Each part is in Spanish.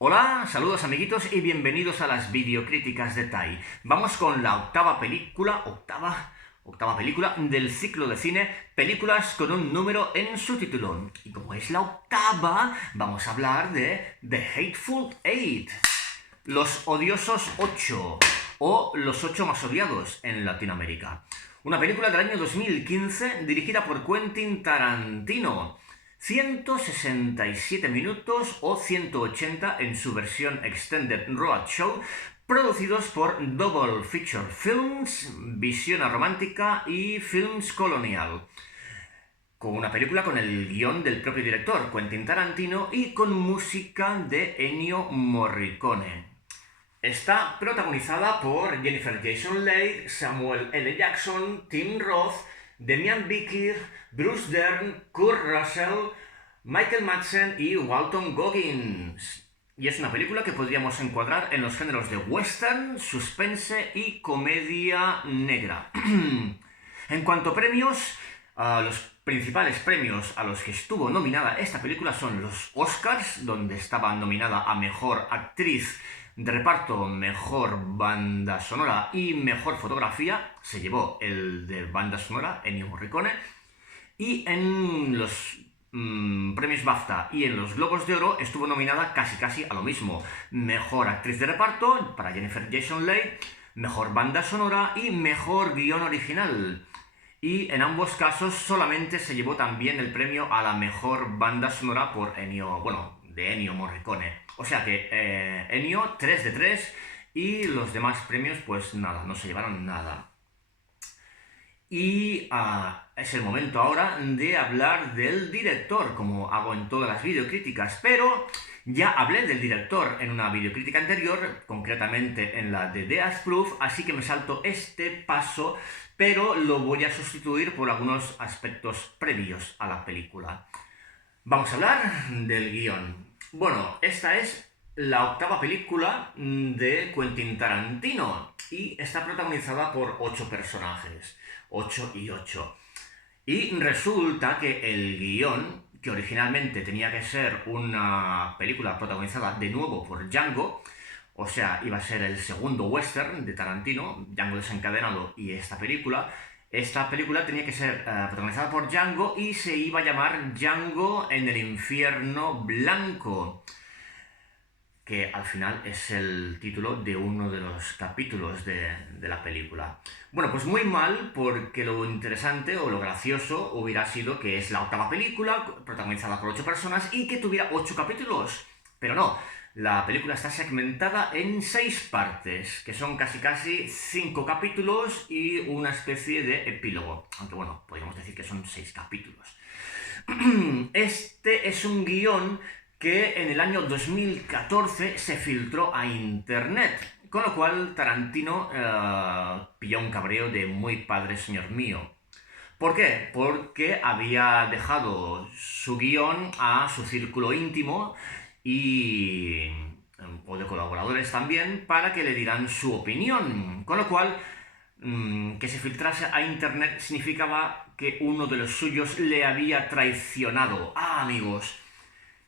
Hola, saludos amiguitos y bienvenidos a las videocríticas de Tai. Vamos con la octava película del ciclo de cine, películas con un número en su título. Y como es la octava, vamos a hablar de The Hateful Eight, los odiosos 8 o los 8 más odiados en Latinoamérica. Una película del año 2015 dirigida por Quentin Tarantino. 167 minutos o 180 en su versión Extended Roadshow, producidos por Double Feature Films, Visiona Romántica y Films Colonial. Con una película con el guión del propio director, Quentin Tarantino, y con música de Ennio Morricone. Está protagonizada por Jennifer Jason Leigh, Samuel L. Jackson, Tim Roth, Demian Bichir, Bruce Dern, Kurt Russell, Michael Madsen y Walton Goggins. Y es una película que podríamos encuadrar en los géneros de western, suspense y comedia negra. En cuanto a premios, los principales premios a los que estuvo nominada esta película son los Oscars, donde estaba nominada a Mejor Actriz de Reparto, Mejor Banda Sonora y Mejor Fotografía. Se llevó el de Banda Sonora, Ennio Morricone. Y en los premios BAFTA y en los Globos de Oro estuvo nominada casi a lo mismo. Mejor Actriz de Reparto para Jennifer Jason Leigh, Mejor Banda Sonora y Mejor Guión Original. Y en ambos casos solamente se llevó también el premio a la Mejor Banda Sonora por de Ennio Morricone. O sea que Ennio 3 de 3 y los demás premios pues nada, no se llevaron nada. Y es el momento ahora de hablar del director, como hago en todas las videocríticas, pero ya hablé del director en una videocrítica anterior, concretamente en la de Death Proof, así que me salto este paso, pero lo voy a sustituir por algunos aspectos previos a la película. Vamos a hablar del guión. Bueno, esta es la octava película de Quentin Tarantino y está protagonizada por 8 personajes. 8 y 8. Y resulta que el guión, que originalmente tenía que ser una película protagonizada de nuevo por Django, o sea, iba a ser el segundo western de Tarantino, Django desencadenado y esta película tenía que ser protagonizada por Django y se iba a llamar Django en el infierno blanco, que al final es el título de uno de los capítulos de la película. Bueno, pues muy mal, porque lo interesante o lo gracioso hubiera sido que es la octava película, protagonizada por 8 personas, y que tuviera 8 capítulos. Pero no, la película está segmentada en 6 partes, que son casi 5 capítulos y una especie de epílogo. Aunque bueno, podríamos decir que son 6 capítulos. Este es un guión que en el año 2014 se filtró a internet, con lo cual Tarantino pilló un cabreo de muy padre señor mío. ¿Por qué? Porque había dejado su guión a su círculo íntimo y o de colaboradores también para que le dieran su opinión, con lo cual que se filtrase a internet significaba que uno de los suyos le había traicionado. Ah, amigos,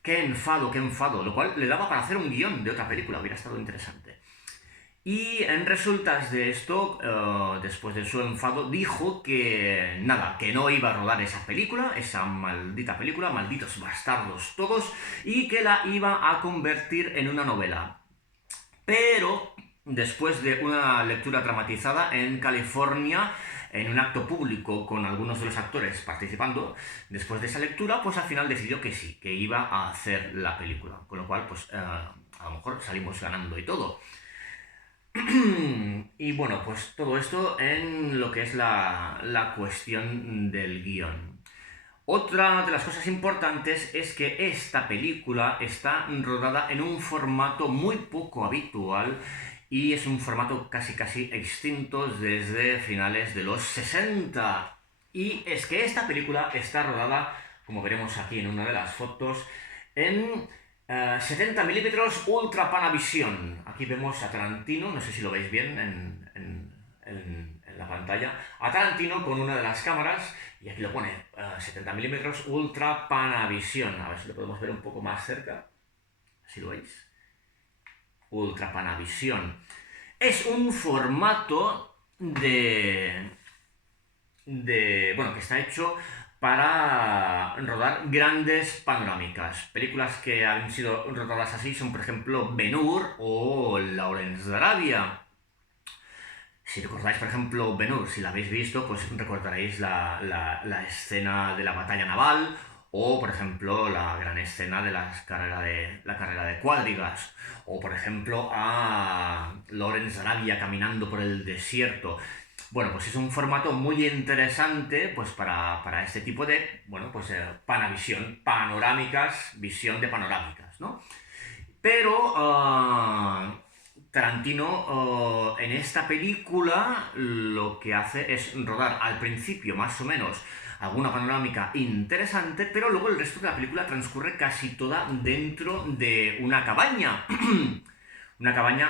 qué enfado, lo cual le daba para hacer un guión de otra película, hubiera estado interesante. Y en resultas de esto, después de su enfado, dijo que nada, que no iba a rodar esa película, esa maldita película, malditos bastardos todos, y que la iba a convertir en una novela. Pero después de una lectura dramatizada en California, en un acto público con algunos de los actores participando, después de esa lectura, pues al final decidió que sí, que iba a hacer la película. Con lo cual, pues a lo mejor salimos ganando y todo. Y bueno, pues todo esto en lo que es la cuestión del guión. Otra de las cosas importantes es que esta película está rodada en un formato muy poco habitual y es un formato casi extinto desde finales de los 60. Y es que esta película está rodada, como veremos aquí en una de las fotos, en 70 milímetros Ultra Panavision. Aquí vemos a Tarantino, no sé si lo veis bien en la pantalla, a Tarantino con una de las cámaras, y aquí lo pone 70 milímetros Ultra Panavision. A ver si lo podemos ver un poco más cerca, si lo veis. Ultra Panavision. Es un formato bueno, que está hecho para rodar grandes panorámicas. Películas que han sido rodadas así son, por ejemplo, Ben-Hur o Lawrence de Arabia. Si recordáis, por ejemplo, Ben-Hur, si la habéis visto, pues recordaréis la escena de la batalla naval o, por ejemplo, la gran escena de la carrera de cuadrigas. O, por ejemplo, a Lawrence Arabia caminando por el desierto. Bueno, pues es un formato muy interesante pues para este tipo de, bueno, pues Panavisión, panorámicas, visión de panorámicas, ¿no? Pero Tarantino en esta película lo que hace es rodar al principio más o menos alguna panorámica interesante, pero luego el resto de la película transcurre casi toda dentro de una cabaña. Una cabaña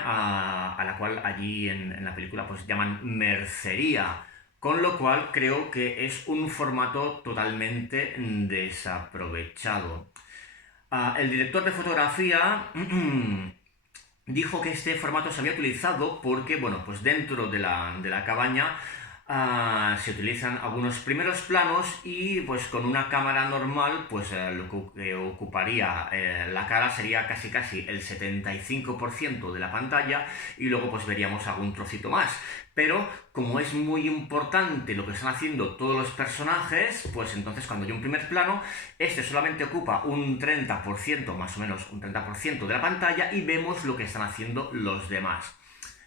a la cual allí en la película pues llaman mercería. Con lo cual creo que es un formato totalmente desaprovechado. El director de fotografía dijo que este formato se había utilizado porque, bueno, pues dentro de la cabaña se utilizan algunos primeros planos y pues con una cámara normal pues lo que ocuparía la cara sería casi casi el 75% de la pantalla y luego pues veríamos algún trocito más. Pero como es muy importante lo que están haciendo todos los personajes, pues entonces cuando hay un primer plano, este solamente ocupa un 30%, más o menos un 30% de la pantalla y vemos lo que están haciendo los demás.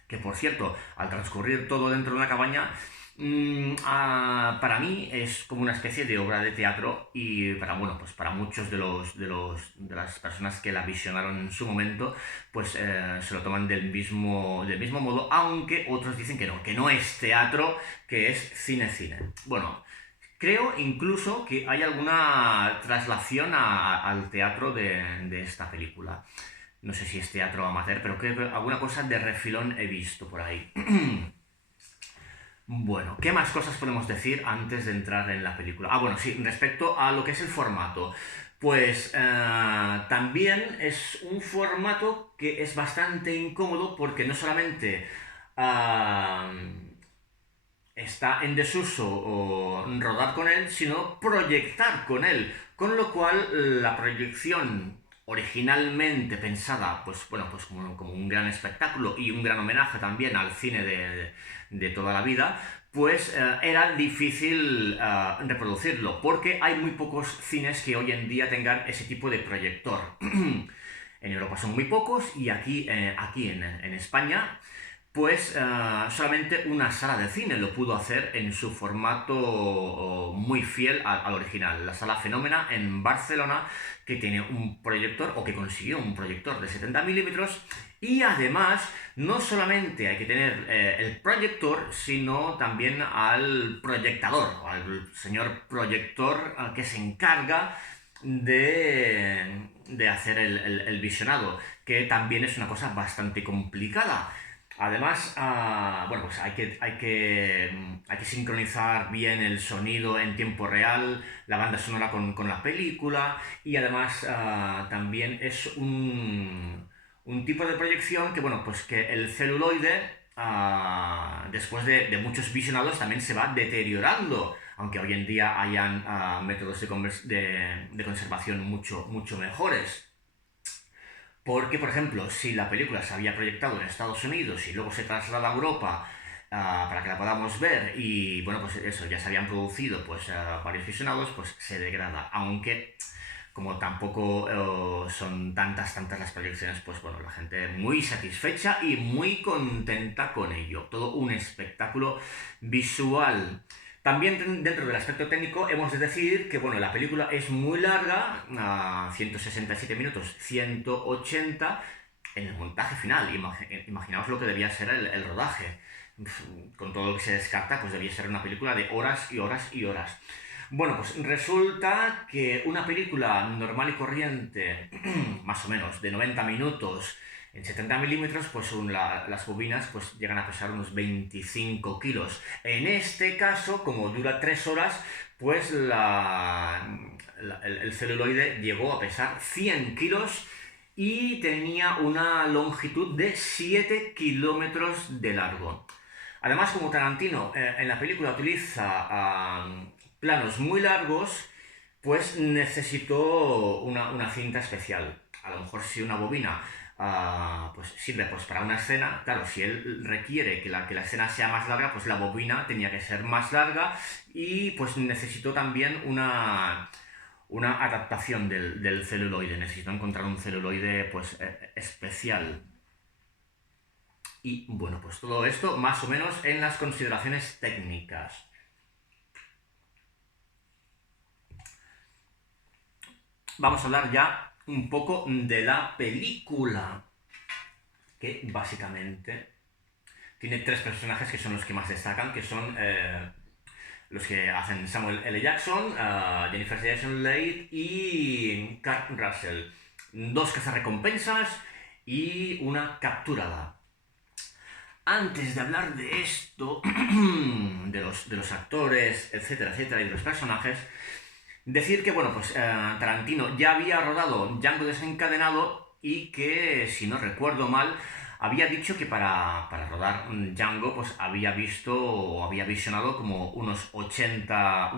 Que por cierto, al transcurrir todo dentro de una cabaña, para mí es como una especie de obra de teatro y para, bueno, pues para muchos de las personas que la visionaron en su momento, pues se lo toman del mismo modo, aunque otros dicen que no es teatro, que es cine-cine. Bueno, creo incluso que hay alguna traslación al teatro de esta película. No sé si es teatro amateur, pero creo que alguna cosa de refilón he visto por ahí. Bueno, ¿qué más cosas podemos decir antes de entrar en la película? Ah, bueno, sí, respecto a lo que es el formato. Pues también es un formato que es bastante incómodo porque no solamente ah, está en desuso o rodar con él, sino proyectar con él. Con lo cual, la proyección originalmente pensada, pues bueno, pues como un gran espectáculo y un gran homenaje también al cine de toda la vida, pues era difícil reproducirlo, porque hay muy pocos cines que hoy en día tengan ese tipo de proyector. En Europa son muy pocos y aquí en España pues solamente una sala de cine lo pudo hacer en su formato muy fiel al original. La sala Fenómena en Barcelona, que tiene un proyector, o que consiguió un proyector de 70 milímetros, y además no solamente hay que tener el proyector, sino también al proyectador, al señor proyector que se encarga de hacer el visionado, que también es una cosa bastante complicada. Además, bueno, pues hay que sincronizar bien el sonido en tiempo real, la banda sonora con la película y además también es un tipo de proyección que, bueno, pues que el celuloide, después de muchos visionados, también se va deteriorando, aunque hoy en día hayan métodos de conservación mucho mejores. Porque, por ejemplo, si la película se había proyectado en Estados Unidos y luego se traslada a Europa para que la podamos ver y, bueno, pues eso, ya se habían producido pues varios visionados, pues se degrada. Aunque, como tampoco son tantas las proyecciones, pues bueno, la gente muy satisfecha y muy contenta con ello. Todo un espectáculo visual. También dentro del aspecto técnico hemos de decir que bueno, la película es muy larga, 167 minutos, 180 en el montaje final. Imaginaos lo que debía ser el rodaje. Con todo lo que se descarta, pues debía ser una película de horas y horas y horas. Bueno, pues resulta que una película normal y corriente, más o menos, de 90 minutos, en 70 milímetros, pues las bobinas pues, llegan a pesar unos 25 kilos. En este caso, como dura 3 horas, pues el celuloide llegó a pesar 100 kilos y tenía una longitud de 7 kilómetros de largo. Además, como Tarantino en la película utiliza planos muy largos, pues necesitó una cinta especial. A lo mejor si una bobina pues sirve pues para una escena, claro, si él requiere que la escena sea más larga, pues la bobina tenía que ser más larga y pues necesitó también una adaptación del celuloide. Necesitó encontrar un celuloide pues especial. Y bueno, pues todo esto más o menos en las consideraciones técnicas. Vamos a hablar ya un poco de la película, que básicamente tiene tres personajes que son los que más destacan, que son los que hacen Samuel L. Jackson, Jennifer Jason Leigh y Kurt Russell. Dos cazarrecompensas y una capturada. Antes de hablar de esto, de los actores, etcétera, etcétera, y de los personajes, decir que, bueno, pues Tarantino ya había rodado Django desencadenado y que, si no recuerdo mal, había dicho que para rodar Django, pues había visto o había visionado como unos 80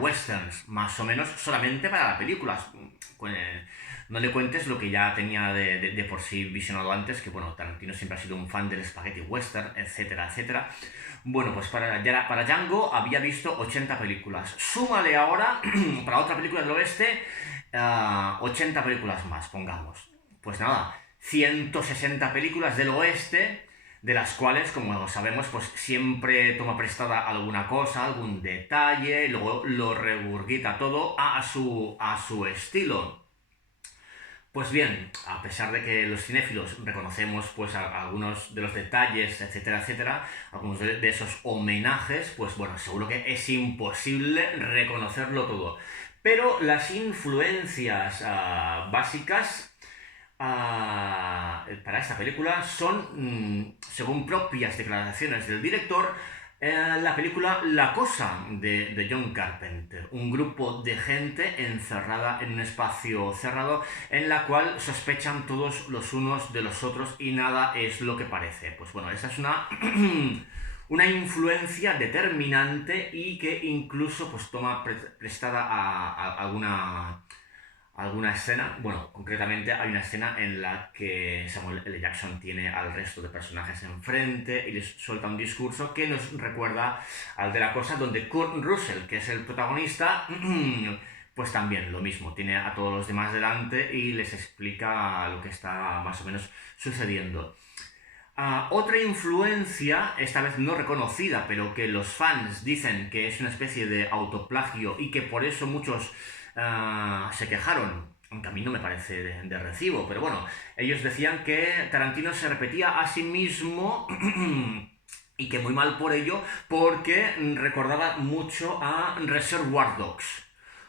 westerns, más o menos, solamente para las películas. No le cuentes lo que ya tenía de por sí visionado antes, que bueno, Tarantino siempre ha sido un fan del spaghetti western, etcétera, etcétera. Bueno, pues para Django había visto 80 películas. Súmale ahora, para otra película del oeste, 80 películas más, pongamos. Pues nada, 160 películas del oeste, de las cuales, como sabemos, pues siempre toma prestada alguna cosa, algún detalle, y luego lo regurgita todo a su estilo. Pues bien, a pesar de que los cinéfilos reconocemos pues algunos de los detalles, etcétera, etcétera, algunos de esos homenajes, pues bueno, seguro que es imposible reconocerlo todo. Pero las influencias básicas para esta película son, según propias declaraciones del director, la película La Cosa de John Carpenter, un grupo de gente encerrada en un espacio cerrado en la cual sospechan todos los unos de los otros y nada es lo que parece. Pues bueno, esa es una influencia determinante y que incluso pues toma prestada a alguna escena. Bueno, concretamente hay una escena en la que Samuel L. Jackson tiene al resto de personajes enfrente y les suelta un discurso que nos recuerda al de La Cosa, donde Kurt Russell, que es el protagonista, pues también lo mismo, tiene a todos los demás delante y les explica lo que está más o menos sucediendo. Otra influencia, esta vez no reconocida, pero que los fans dicen que es una especie de autoplagio y que por eso muchos se quejaron, aunque a mí no me parece de recibo, pero bueno, ellos decían que Tarantino se repetía a sí mismo y que muy mal por ello, porque recordaba mucho a Reservoir Dogs.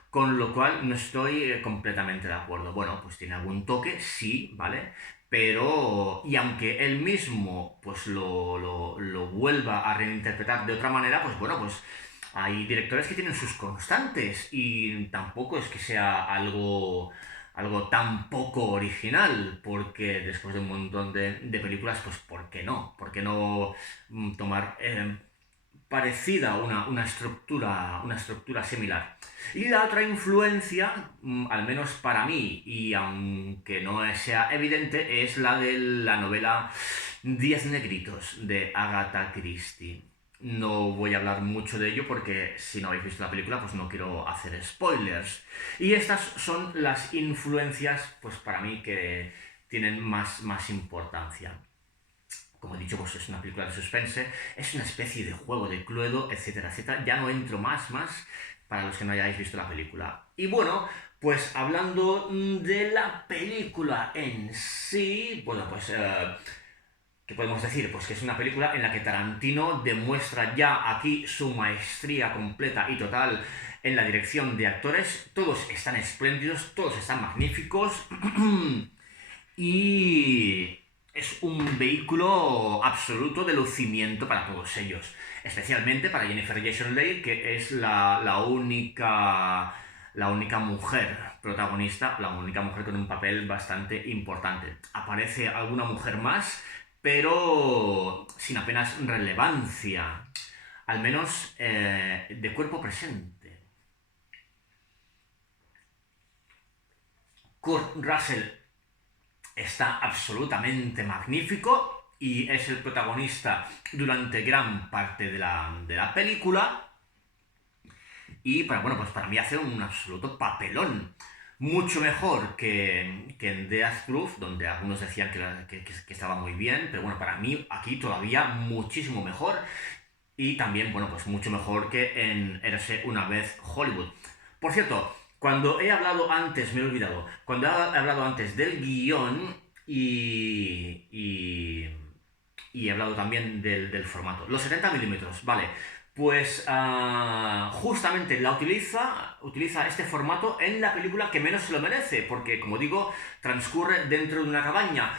Con lo cual no estoy completamente de acuerdo. Bueno, pues tiene algún toque, sí, ¿vale? Pero, y aunque él mismo pues lo vuelva a reinterpretar de otra manera, pues bueno, pues hay directores que tienen sus constantes y tampoco es que sea algo tan poco original, porque después de un montón de películas, pues ¿por qué no? ¿Por qué no tomar parecida una estructura similar? Y la otra influencia, al menos para mí, y aunque no sea evidente, es la de la novela Diez Negritos de Agatha Christie. No voy a hablar mucho de ello porque si no habéis visto la película pues no quiero hacer spoilers. Y estas son las influencias pues para mí que tienen más importancia. Como he dicho, pues es una película de suspense, es una especie de juego de Cluedo, etcétera, etcétera. Ya no entro más para los que no hayáis visto la película. Y bueno, pues hablando de la película en sí, bueno, pues ¿qué podemos decir? Pues que es una película en la que Tarantino demuestra ya aquí su maestría completa y total en la dirección de actores. Todos están espléndidos, todos están magníficos y es un vehículo absoluto de lucimiento para todos ellos. Especialmente para Jennifer Jason Leigh, que es la única mujer protagonista, la única mujer con un papel bastante importante. Aparece alguna mujer más, pero sin apenas relevancia, al menos de cuerpo presente. Kurt Russell está absolutamente magnífico y es el protagonista durante gran parte de la película. Y pues para mí hace un absoluto papelón. Mucho mejor que en Death Proof, donde algunos decían que estaba muy bien, pero bueno, para mí aquí todavía muchísimo mejor. Y también, bueno, pues mucho mejor que en Érase una vez Hollywood. Por cierto, cuando he hablado antes, me he olvidado, cuando he hablado antes del guión y he hablado también del formato. Los 70 milímetros, vale. Pues justamente utiliza este formato en la película que menos se lo merece, porque como digo, transcurre dentro de una cabaña.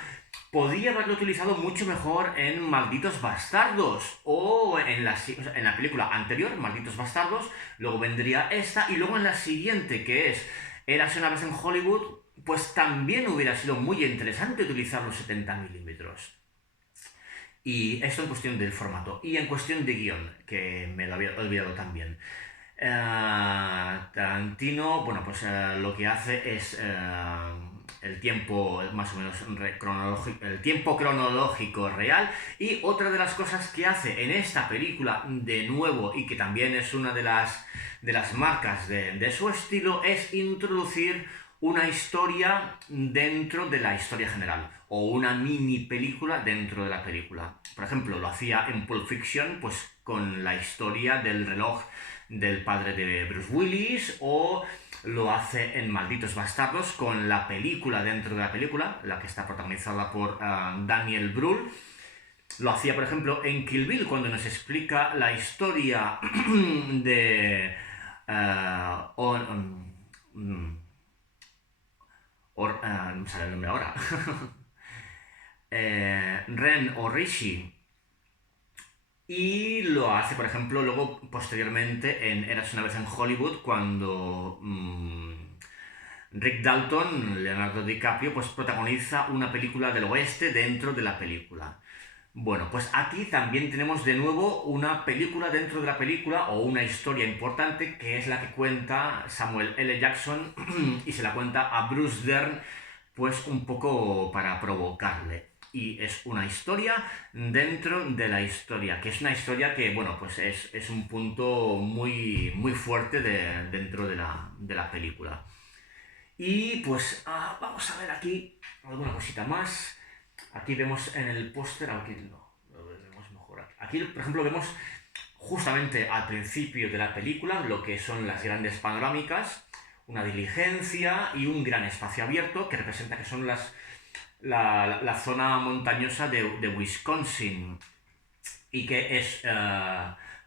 Podría haberlo utilizado mucho mejor en Malditos Bastardos o en la película anterior, Malditos Bastardos, luego vendría esta y luego en la siguiente, que es Érase una vez en Hollywood, pues también hubiera sido muy interesante utilizar los 70 milímetros. Y esto en cuestión del formato. Y en cuestión de guión, que me lo había olvidado también. Tarantino, bueno, pues lo que hace es el tiempo más o menos cronológico, el tiempo cronológico real. Y otra de las cosas que hace en esta película, de nuevo, y que también es una de las marcas de su estilo, es introducir una historia dentro de la historia general o una mini película dentro de la película. Por ejemplo, lo hacía en Pulp Fiction, pues con la historia del reloj del padre de Bruce Willis, o lo hace en Malditos Bastardos con la película dentro de la película, la que está protagonizada por Daniel Brühl. Lo hacía, por ejemplo, en Kill Bill, cuando nos explica la historia de no me sale el nombre ahora. Ren o Rishi. Y lo hace, por ejemplo, luego posteriormente en Eras una vez en Hollywood, cuando Rick Dalton, Leonardo DiCaprio, pues protagoniza una película del oeste dentro de la película. Bueno, pues aquí también tenemos de nuevo una película dentro de la película o una historia importante que es la que cuenta Samuel L. Jackson y se la cuenta a Bruce Dern, pues un poco para provocarle. Y es una historia dentro de la historia, que es una historia que, bueno, pues es un punto muy, muy fuerte dentro de la película. Y pues vamos a ver aquí alguna cosita más. Aquí vemos en el póster, aquí no, lo vemos mejor. Aquí, por ejemplo, vemos justamente al principio de la película lo que son las grandes panorámicas, una diligencia y un gran espacio abierto que representa que son la zona montañosa de Wisconsin y que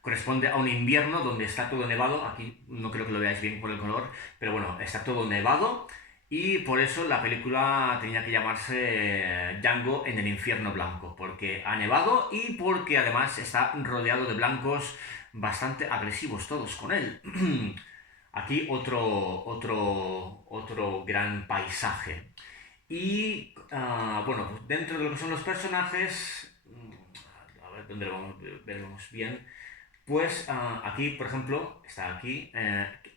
corresponde a un invierno donde está todo nevado. Aquí no creo que lo veáis bien por el color, pero bueno, está todo nevado. Y por eso la película tenía que llamarse Django en el infierno blanco, porque ha nevado y porque además está rodeado de blancos bastante agresivos todos con él. Aquí otro gran paisaje. Y bueno, pues dentro de lo que son los personajes, a ver dónde lo vemos bien, pues aquí, por ejemplo, está aquí,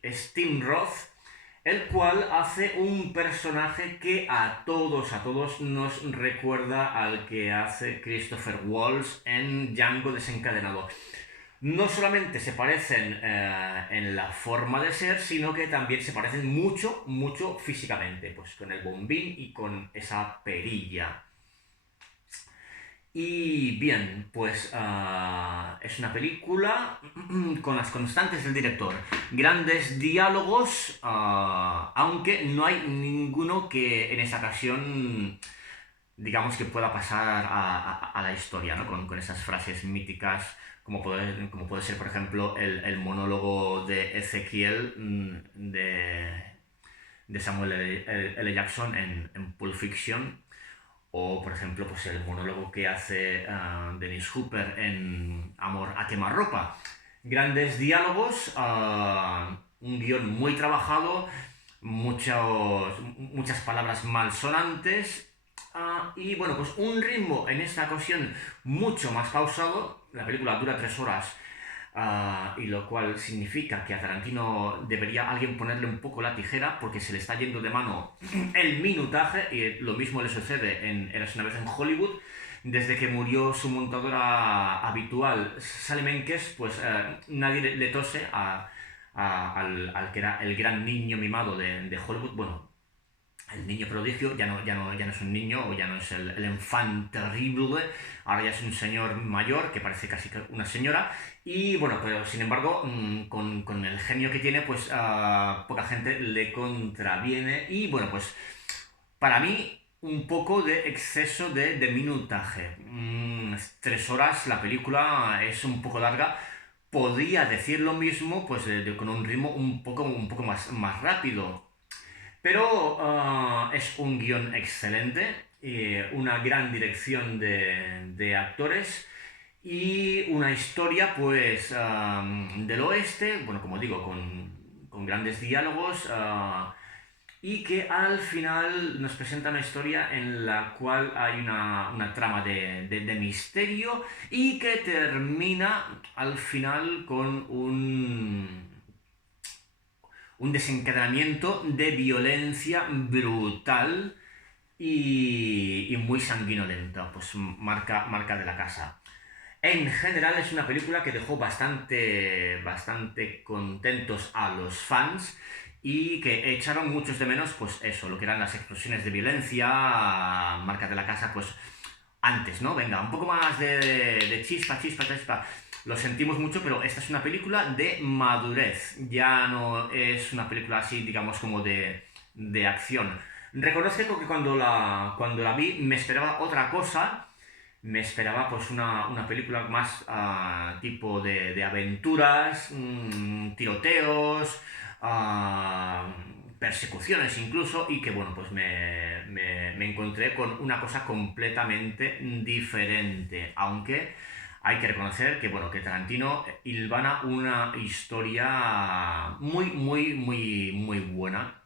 es Tim Roth, el cual hace un personaje que a todos nos recuerda al que hace Christopher Waltz en Django desencadenado. No solamente se parecen en la forma de ser, sino que también se parecen mucho físicamente, pues con el bombín y con esa perilla. Y bien, pues es una película con las constantes del director. Grandes diálogos, aunque no hay ninguno que en esta ocasión, digamos, que pueda pasar a la historia, ¿no? Con esas frases míticas, como puede ser, por ejemplo, el monólogo de Ezequiel de Samuel L. Jackson en Pulp Fiction, o, por ejemplo, pues el monólogo que hace Dennis Hooper en Amor a quemarropa. Grandes diálogos, un guión muy trabajado, muchas palabras malsonantes. Y bueno, pues un ritmo en esta ocasión mucho más pausado. La película dura 3 horas. Y lo cual significa que a Tarantino debería alguien ponerle un poco la tijera porque se le está yendo de mano el minutaje, y lo mismo le sucede en Eras una vez en Hollywood. Desde que murió su montadora habitual, Sally Menkes, pues nadie le tose al que era el gran niño mimado de Hollywood. Bueno, el niño prodigio ya no es un niño, o ya no es el enfant terrible, ahora ya es un señor mayor que parece casi una señora. Y bueno, pero sin embargo, con el genio que tiene, pues poca gente le contraviene. Y bueno, pues para mí un poco de exceso de minutaje. 3 horas la película es un poco larga. Podría decir lo mismo pues con un ritmo un poco más rápido. Pero es un guión excelente, una gran dirección de actores y una historia pues del oeste, bueno, como digo, con grandes diálogos, y que al final nos presenta una historia en la cual hay una trama de misterio y que termina al final con un desencadenamiento de violencia brutal y muy sanguinolenta, pues marca de la casa. En general es una película que dejó bastante contentos a los fans y que echaron muchos de menos, pues eso, lo que eran las explosiones de violencia, marca de la casa, pues antes, ¿no? Venga, un poco más de chispa, chispa, chispa. Lo sentimos mucho, pero esta es una película de madurez. Ya no es una película así, digamos, como de acción. Reconozco que cuando la vi me esperaba otra cosa. Me esperaba pues una película más tipo de aventuras, tiroteos, persecuciones incluso, y que bueno, pues me encontré con una cosa completamente diferente, aunque hay que reconocer que bueno, que Tarantino hilvana una historia muy, muy, muy, muy buena,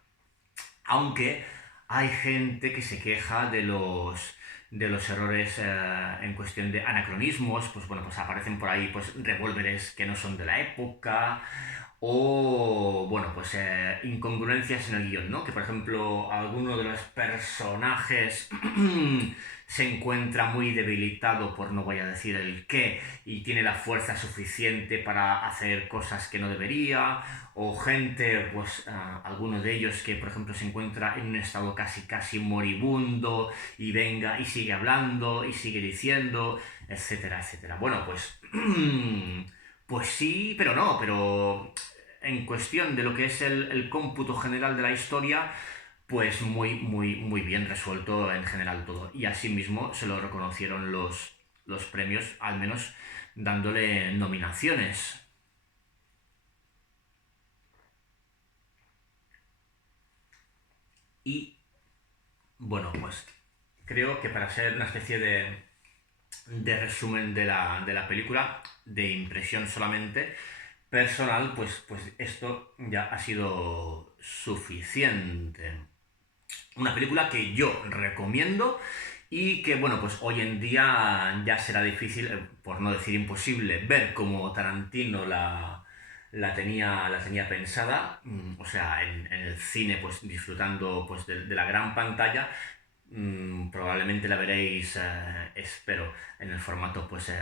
aunque hay gente que se queja de los errores en cuestión de anacronismos. Pues bueno, pues aparecen por ahí pues revólveres que no son de la época, o bueno, pues incongruencias en el guión, ¿no? Que por ejemplo alguno de los personajes se encuentra muy debilitado, por no voy a decir el qué, y tiene la fuerza suficiente para hacer cosas que no debería, o gente, pues alguno de ellos que por ejemplo se encuentra en un estado casi casi moribundo y venga y sigue hablando y sigue diciendo, etcétera, etcétera. Bueno, pues pues sí, pero no, pero en cuestión de lo que es el cómputo general de la historia, pues muy, muy, muy bien resuelto en general todo. Y asimismo se lo reconocieron los premios, al menos dándole nominaciones. Y bueno, pues creo que para ser una especie de resumen de la película, de impresión solamente, personal, pues esto ya ha sido suficiente. Una película que yo recomiendo y que, bueno, pues hoy en día ya será difícil, por no decir imposible, ver como Tarantino la tenía pensada, o sea, en el cine, pues disfrutando pues de la gran pantalla. Probablemente la veréis, espero, en el formato pues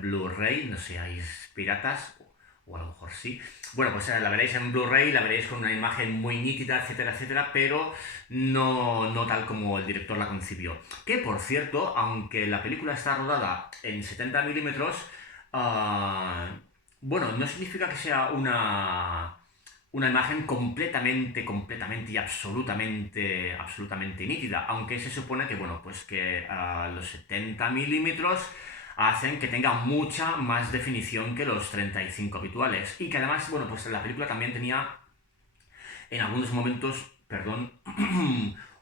Blu-ray, no seáis piratas, o a lo mejor sí. Bueno, pues la veréis en Blu-ray, la veréis con una imagen muy nítida, etcétera, etcétera, pero no tal como el director la concibió. Que por cierto, aunque la película está rodada en 70 milímetros, ah, bueno, no significa que sea una imagen completamente y absolutamente nítida, aunque se supone que, bueno, pues que los 70 milímetros hacen que tenga mucha más definición que los 35 habituales, y que además, bueno, pues la película también tenía en algunos momentos, perdón,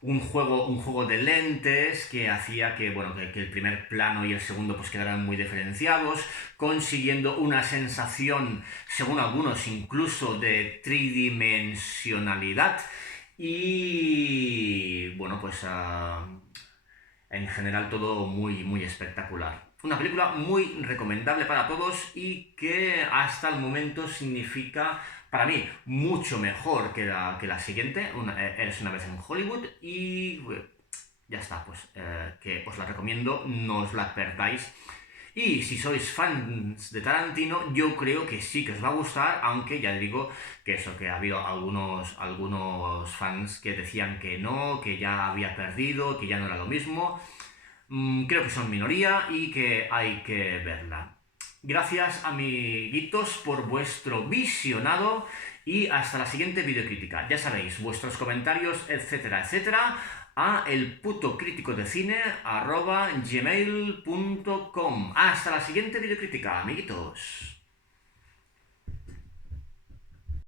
un juego de lentes que hacía que, bueno, que el primer plano y el segundo pues quedaran muy diferenciados, consiguiendo una sensación, según algunos, incluso de tridimensionalidad. Y bueno, pues en general todo muy, muy espectacular. Una película muy recomendable para todos y que hasta el momento significa, para mí, mucho mejor que la siguiente, Eres una vez en Hollywood, y ya está, pues que os la recomiendo, no os la perdáis. Y si sois fans de Tarantino, yo creo que sí que os va a gustar, aunque ya digo que eso, que ha habido algunos fans que decían que ya había perdido, que ya no era lo mismo. Creo que son minoría y que hay que verla. Gracias, amiguitos, por vuestro visionado y hasta la siguiente videocrítica. Ya sabéis, vuestros comentarios, etcétera, etcétera, a elputocríticodecine@gmail.com. Hasta la siguiente videocrítica, amiguitos.